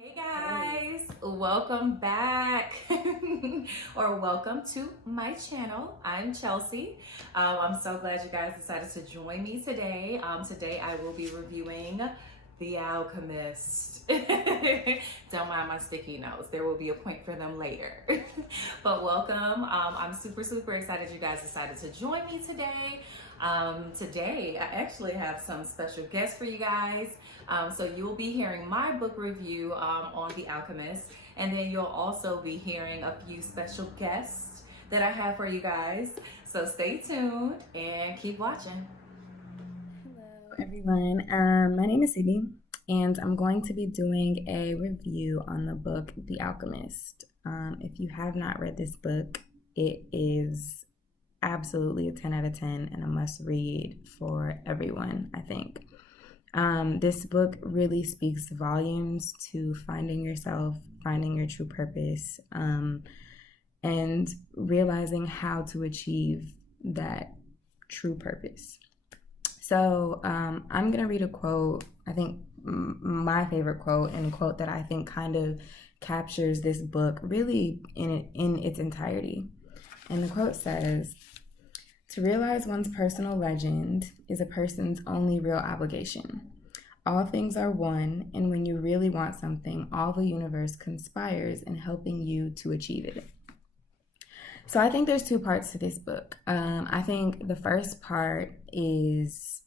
Hey guys, welcome back or welcome to my channel. I'm Chelsea. I'm so glad you guys decided to join me today. Today I will be reviewing The Alchemist. Don't mind my sticky notes. There will be a point for them later. But welcome. I'm super excited you guys decided to join me today. Today I actually have some special guests for you guys. So you'll be hearing my book review on The Alchemist, and then you'll also be hearing a few special guests that I have for you guys. So stay tuned and keep watching. Hello, everyone. My name is Sydney, and I'm going to be doing a review on the book The Alchemist. If you have not read this book, it is absolutely a 10 out of 10 and a must read for everyone, I think. This book really speaks volumes to finding yourself, finding your true purpose, and realizing how to achieve that true purpose. So I'm going to read a quote, I think my favorite quote, and a quote that I think kind of captures this book really in its entirety. And the quote says, "To realize one's personal legend is a person's only real obligation. All things are one, and when you really want something, all the universe conspires in helping you to achieve it." So I think there's two parts to this book. I think the first part is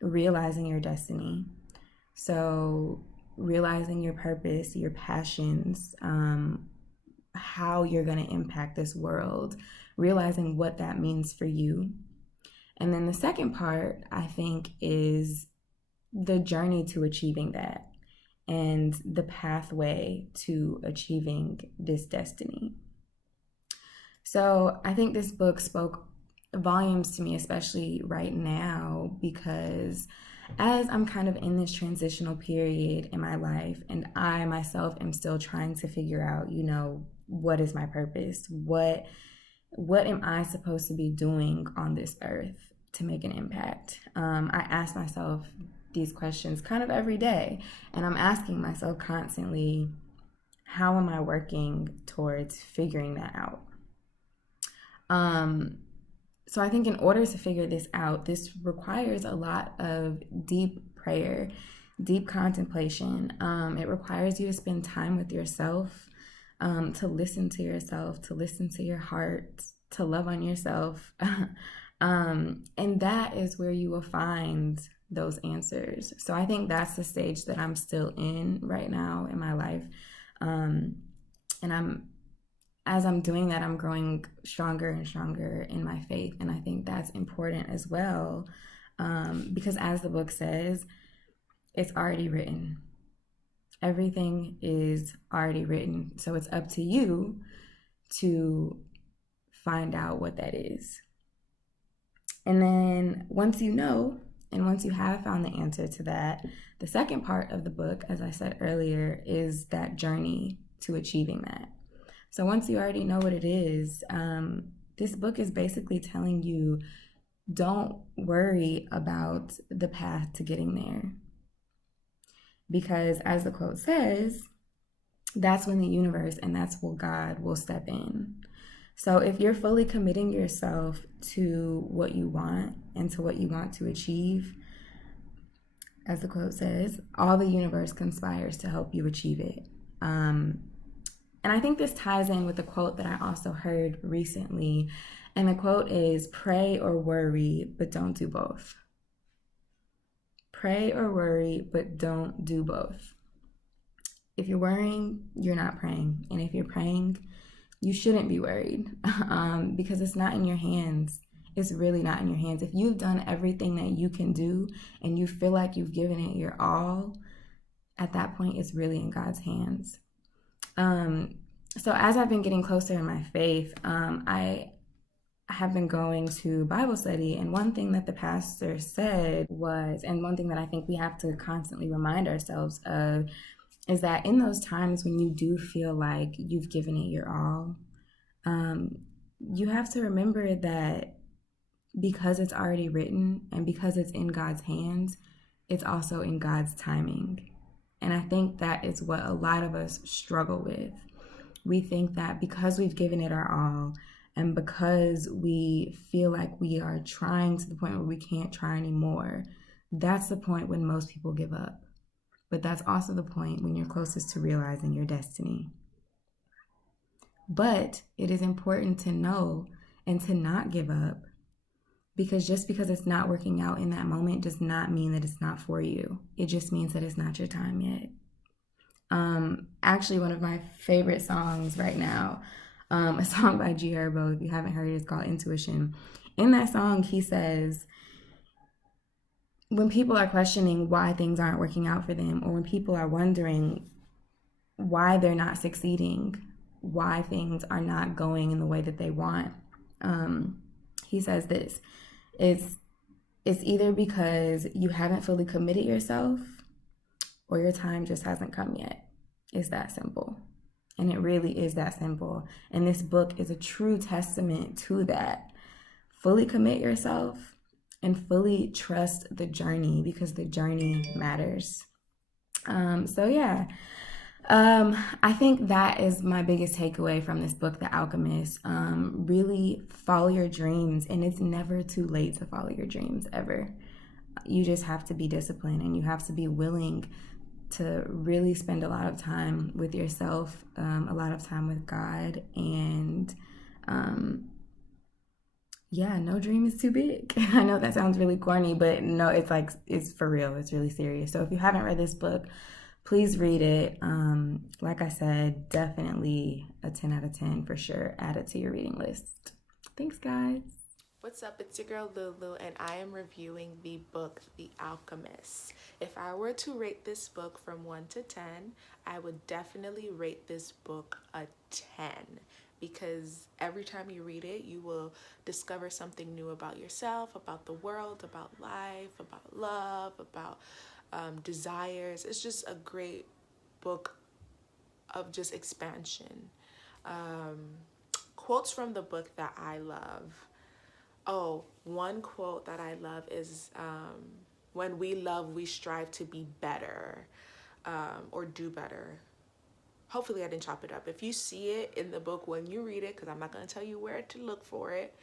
realizing your destiny. So realizing your purpose, your passions, how you're going to impact this world, realizing what that means for you. And then the second part, I think, is the journey to achieving that and the pathway to achieving this destiny. So I think this book spoke volumes to me, especially right now, because as I'm kind of in this transitional period in my life, and I myself am still trying to figure out, what is my purpose? What am I supposed to be doing on this earth to make an impact? I ask myself these questions kind of every day, and I'm asking myself constantly, how am I working towards figuring that out? So I think in order to figure this out, this requires a lot of deep prayer, deep contemplation. It requires you to spend time with yourself, to listen to yourself, to listen to your heart, to love on yourself. And that is where you will find those answers. So I think that's the stage that I'm still in right now in my life. And as I'm doing that, I'm growing stronger and stronger in my faith. And I think that's important as well, because as the book says, it's already written. Everything is already written. So it's up to you to find out what that is. And then once you know, and once you have found the answer to that, the second part of the book, as I said earlier, is that journey to achieving that. So once you already know what it is, this book is basically telling you, don't worry about the path to getting there. Because as the quote says, that's when the universe and that's when God will step in. So if you're fully committing yourself to what you want and to what you want to achieve, as the quote says, all the universe conspires to help you achieve it. And I think this ties in with a quote that I also heard recently. And the quote is, "Pray or worry, but don't do both." Pray or worry, but don't do both. If you're worrying, you're not praying. And if you're praying, you shouldn't be worried, because it's not in your hands. It's really not in your hands. If you've done everything that you can do and you feel like you've given it your all, at that point, it's really in God's hands. So as I've been getting closer in my faith, I have been going to Bible study, and one thing that the pastor said was, and one thing that I think we have to constantly remind ourselves of, is that in those times when you do feel like you've given it your all, you have to remember that because it's already written and because it's in God's hands, it's also in God's timing. And I think that is what a lot of us struggle with. We think that because we've given it our all, and because we feel like we are trying to the point where we can't try anymore, that's the point when most people give up. But that's also the point when you're closest to realizing your destiny. But it is important to know and to not give up, because just because it's not working out in that moment does not mean that it's not for you. It just means that it's not your time yet. Actually, one of my favorite songs right now, a song by G Herbo, if you haven't heard it, it's called Intuition. In that song, he says, when people are questioning why things aren't working out for them, or when people are wondering why they're not succeeding, why things are not going in the way that they want, he says this: it's either because you haven't fully committed yourself, or your time just hasn't come yet. It's that simple. And it really is that simple. And this book is a true testament to that. Fully commit yourself and fully trust the journey, because the journey matters. I think that is my biggest takeaway from this book, The Alchemist. Really follow your dreams, and it's never too late to follow your dreams, ever. You just have to be disciplined, and you have to be willing to really spend a lot of time with yourself, a lot of time with God, and no dream is too big. I know that sounds really corny, but no, it's for real. It's really serious. So if you haven't read this book, please read it. Like I said, definitely a 10 out of 10 for sure. Add it to your reading list. Thanks, guys. What's up? It's your girl Lulu, and I am reviewing the book The Alchemist. If I were to rate this book from 1 to 10, I would definitely rate this book a 10, because every time you read it, you will discover something new about yourself, about the world, about life, about love, about desires. It's just a great book of just expansion. Quotes from the book that I love. Oh, one quote that I love is, when we love, we strive to be better, or do better. Hopefully I didn't chop it up. If you see it in the book when you read it, because I'm not going to tell you where to look for it,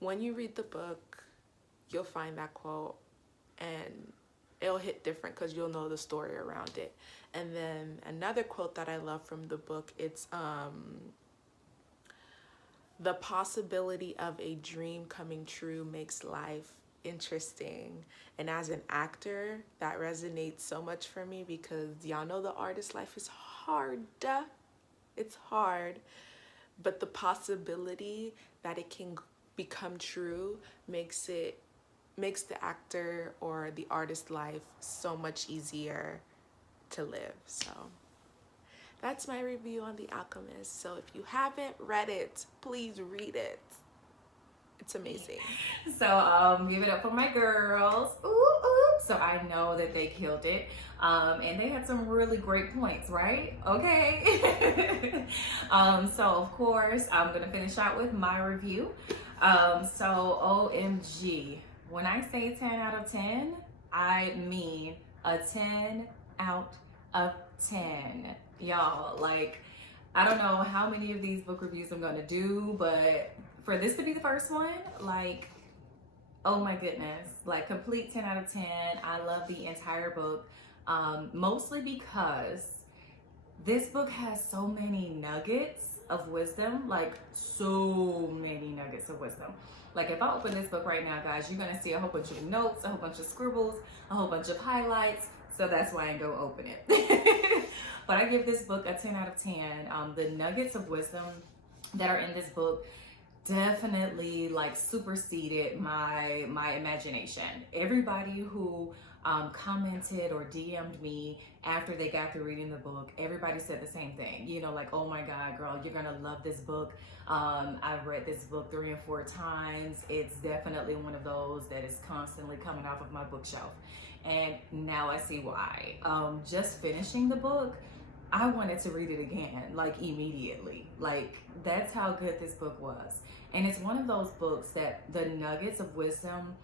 when you read the book, you'll find that quote, and it'll hit different because you'll know the story around it. And then another quote that I love from the book, it's the possibility of a dream coming true makes life interesting. And as an actor, that resonates so much for me, because y'all know the artist life is hard. It's hard. But the possibility that it can become true makes the actor or the artist life so much easier to live. So that's my review on The Alchemist. So if you haven't read it, please read it. It's amazing. So give it up for my girls. Ooh, ooh. So I know that they killed it. And they had some really great points, right? Okay. So of course, I'm going to finish out with my review. So OMG. When I say 10 out of 10, I mean a 10 out of 10. Y'all, like, I don't know how many of these book reviews I'm gonna do, but for this to be the first one, like, oh my goodness, like, complete 10 out of 10. I love the entire book, mostly because this book has so many nuggets of wisdom, like so many nuggets of wisdom. Like, if I open this book right now, guys, you're gonna see a whole bunch of notes, a whole bunch of scribbles, a whole bunch of highlights. So that's why I go open it. But I give this book a 10 out of 10. The nuggets of wisdom that are in this book definitely like superseded my imagination. Everybody who commented or DM'd me after they got through reading the book, everybody said the same thing. You know, like, oh my God, girl, you're gonna love this book. I've read this book 3 and 4 times. It's definitely one of those that is constantly coming off of my bookshelf. And now I see why. Just finishing the book, I wanted to read it again, like immediately. Like, that's how good this book was. And it's one of those books that the nuggets of wisdom,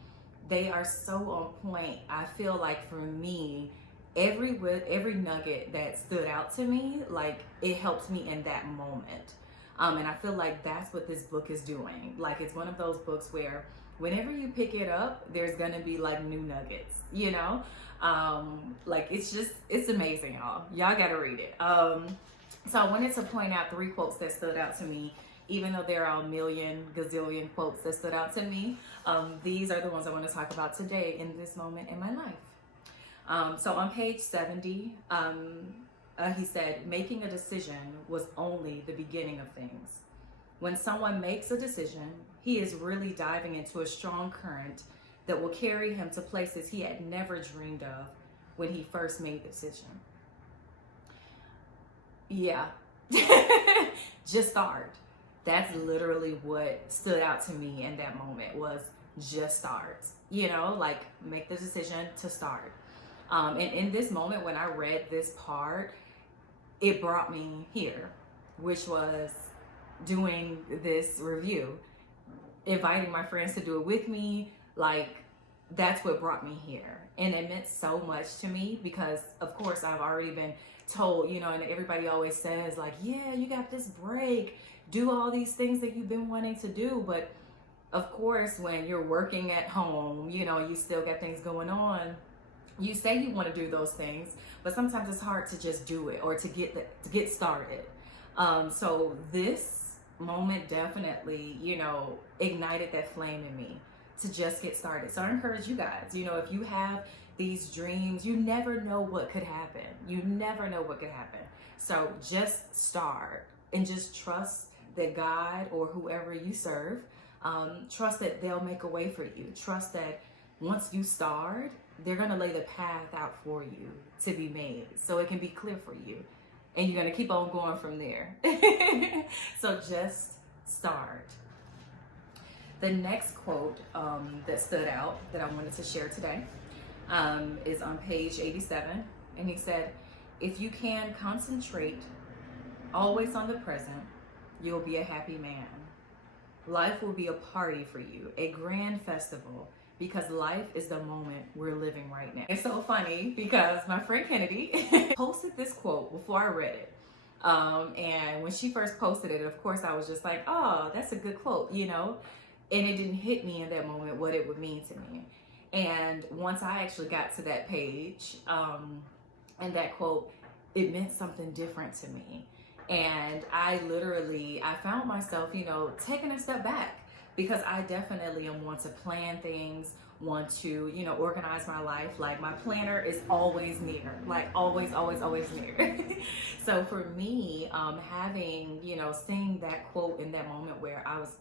they are so on point. I feel like for me, every nugget that stood out to me, like it helped me in that moment. And I feel like that's what this book is doing. Like it's one of those books where whenever you pick it up, there's gonna be like new nuggets, you know? Like it's amazing, y'all. Y'all gotta read it. So I wanted to point out 3 quotes that stood out to me, even though there are a million gazillion quotes that stood out to me. These are the ones I want to talk about today in this moment in my life. So on page 70, he said, making a decision was only the beginning of things. When someone makes a decision, he is really diving into a strong current that will carry him to places he had never dreamed of when he first made the decision. Yeah, just start. That's literally what stood out to me in that moment, was just start. You know, like make the decision to start. And in this moment, when I read this part, it brought me here, which was doing this review, inviting my friends to do it with me. Like that's what brought me here. And it meant so much to me because of course I've already been told, you know, and everybody always says like, yeah, you got this break, do all these things that you've been wanting to do. But of course, when you're working at home, you know, you still got things going on. You say you want to do those things, but sometimes it's hard to just do it or to get started. So this moment definitely, you know, ignited that flame in me to just get started. So I encourage you guys, you know, if you have these dreams, you never know what could happen. You never know what could happen. So just start and just trust that God or whoever you serve, trust that they'll make a way for you. Trust that once you start, they're going to lay the path out for you to be made so it can be clear for you. And you're going to keep on going from there. So just start. The next quote that stood out that I wanted to share today is on page 87. And he said, if you can concentrate always on the present, you'll be a happy man. Life will be a party for you, a grand festival, because life is the moment we're living right now. It's so funny because my friend Kennedy posted this quote before I read it. And when she first posted it, of course, I was just like, oh, that's a good quote, you know? And it didn't hit me in that moment what it would mean to me. And once I actually got to that page and that quote, it meant something different to me. And I found myself, you know, taking a step back because I definitely am one to plan things, want to, you know, organize my life. Like my planner is always near, like always, always, always near. So for me, having, you know, seeing that quote in that moment where I was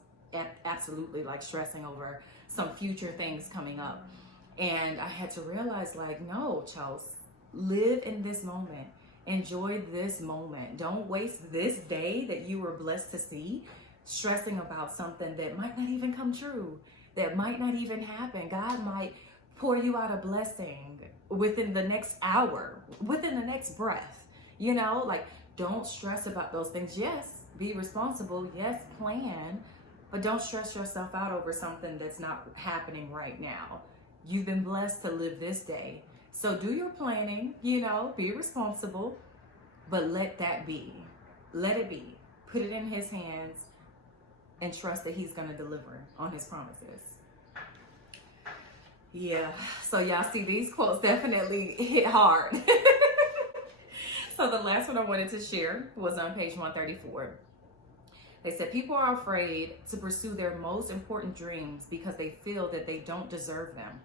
absolutely like stressing over some future things coming up. And I had to realize like, no, Chelsea, live in this moment. Enjoy this moment. Don't waste this day that you were blessed to see stressing about something that might not even come true, that might not even happen. God might pour you out a blessing within the next hour, within the next breath. You know, like don't stress about those things. Yes, be responsible. Yes, plan, but don't stress yourself out over something that's not happening right now. You've been blessed to live this day. So do your planning, you know, be responsible, but let that be. Let it be. Put it in his hands and trust that he's going to deliver on his promises. Yeah, so y'all see these quotes definitely hit hard. So the last one I wanted to share was on page 134. They said, people are afraid to pursue their most important dreams because they feel that they don't deserve them,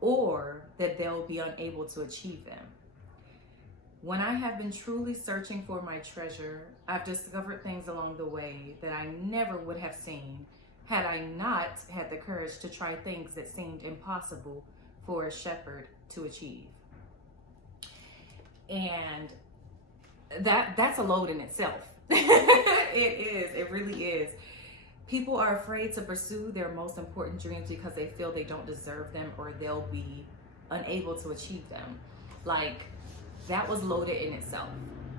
or that they'll be unable to achieve them. When I have been truly searching for my treasure, I've discovered things along the way that I never would have seen had I not had the courage to try things that seemed impossible for a shepherd to achieve. And that's a load in itself. It really is. People are afraid to pursue their most important dreams because they feel they don't deserve them or they'll be unable to achieve them. Like, that was loaded in itself.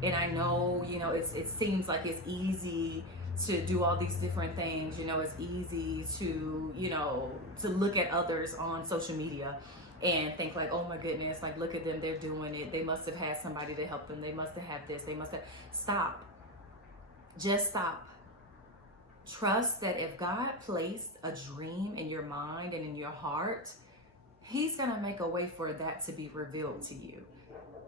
And I know, you know, it seems like it's easy to do all these different things. You know, it's easy to, you know, to look at others on social media and think like, oh my goodness, like look at them, they're doing it. They must have had somebody to help them. They must have had this. They must have. Stop. Just stop. Trust that if God placed a dream in your mind and in your heart, He's going to make a way for that to be revealed to you.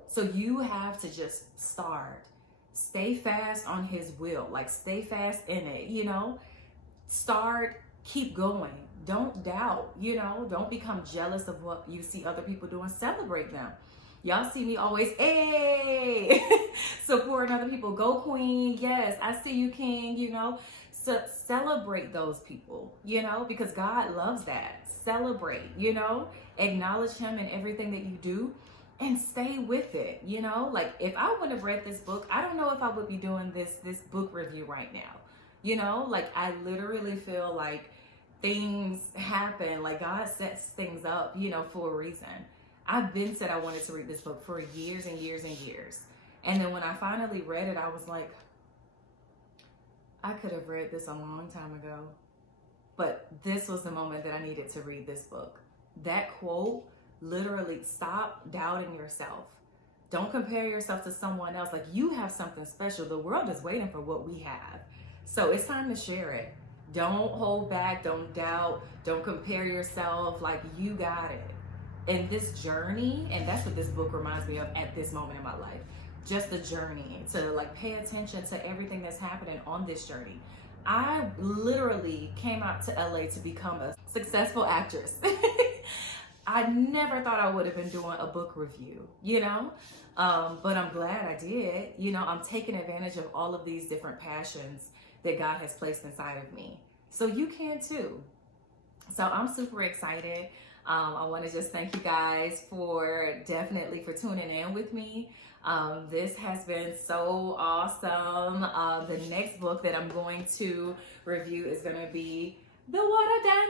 So you have to just start. Stay fast on His will. Like stay fast in it, you know. Start, keep going. Don't doubt, you know. Don't become jealous of what you see other people doing. Celebrate them. Y'all see me always, hey, supporting other people. Go queen. Yes, I see you, king, you know. So celebrate those people, you know, because God loves that. Celebrate, you know, acknowledge Him in everything that you do and stay with it, you know. Like if I wouldn't have read this book, I don't know if I would be doing this book review right now, you know. Like I literally feel like things happen, like God sets things up, you know, for a reason. I've been said I wanted to read this book for years and years and years. And then when I finally read it, I was like, I could have read this a long time ago, but this was the moment that I needed to read this book. That quote, literally, stop doubting yourself. Don't compare yourself to someone else. Like you have something special. The world is waiting for what we have. So it's time to share it. Don't hold back. Don't doubt. Don't compare yourself. Like you got it. And this journey, and that's what this book reminds me of at this moment in my life. Just the journey, to like pay attention to everything that's happening on this journey. I literally came out to LA to become a successful actress. I never thought I would have been doing a book review, you know, but I'm glad I did. You know, I'm taking advantage of all of these different passions that God has placed inside of me. So you can too. So I'm super excited. I want to just thank you guys for tuning in with me. This has been so awesome. The next book that I'm going to review is going to be The Water Dancer.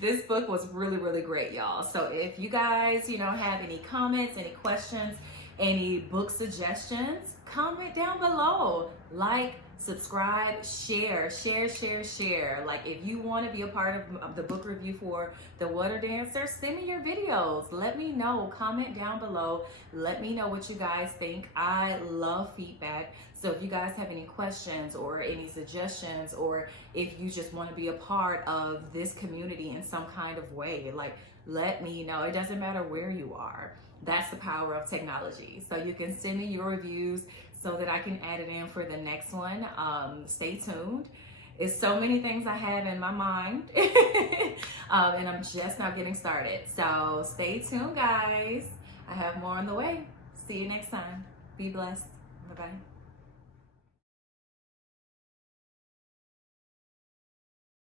This book was really, really great, y'all. So if you guys, you know, have any comments, any questions, any book suggestions, comment down below. Like, subscribe, share. Like if you want to be a part of the book review for The Water Dancer, send me your videos. Let me know. Comment down below. Let me know what you guys think. I love feedback. So if you guys have any questions or any suggestions, or if you just want to be a part of this community in some kind of way, like let me know. It doesn't matter where you are. That's the power of technology. So you can send me your reviews so that I can add it in for the next one. Stay tuned. It's so many things I have in my mind and I'm just now getting started. So stay tuned, guys. I have more on the way. See you next time. Be blessed. Bye-bye.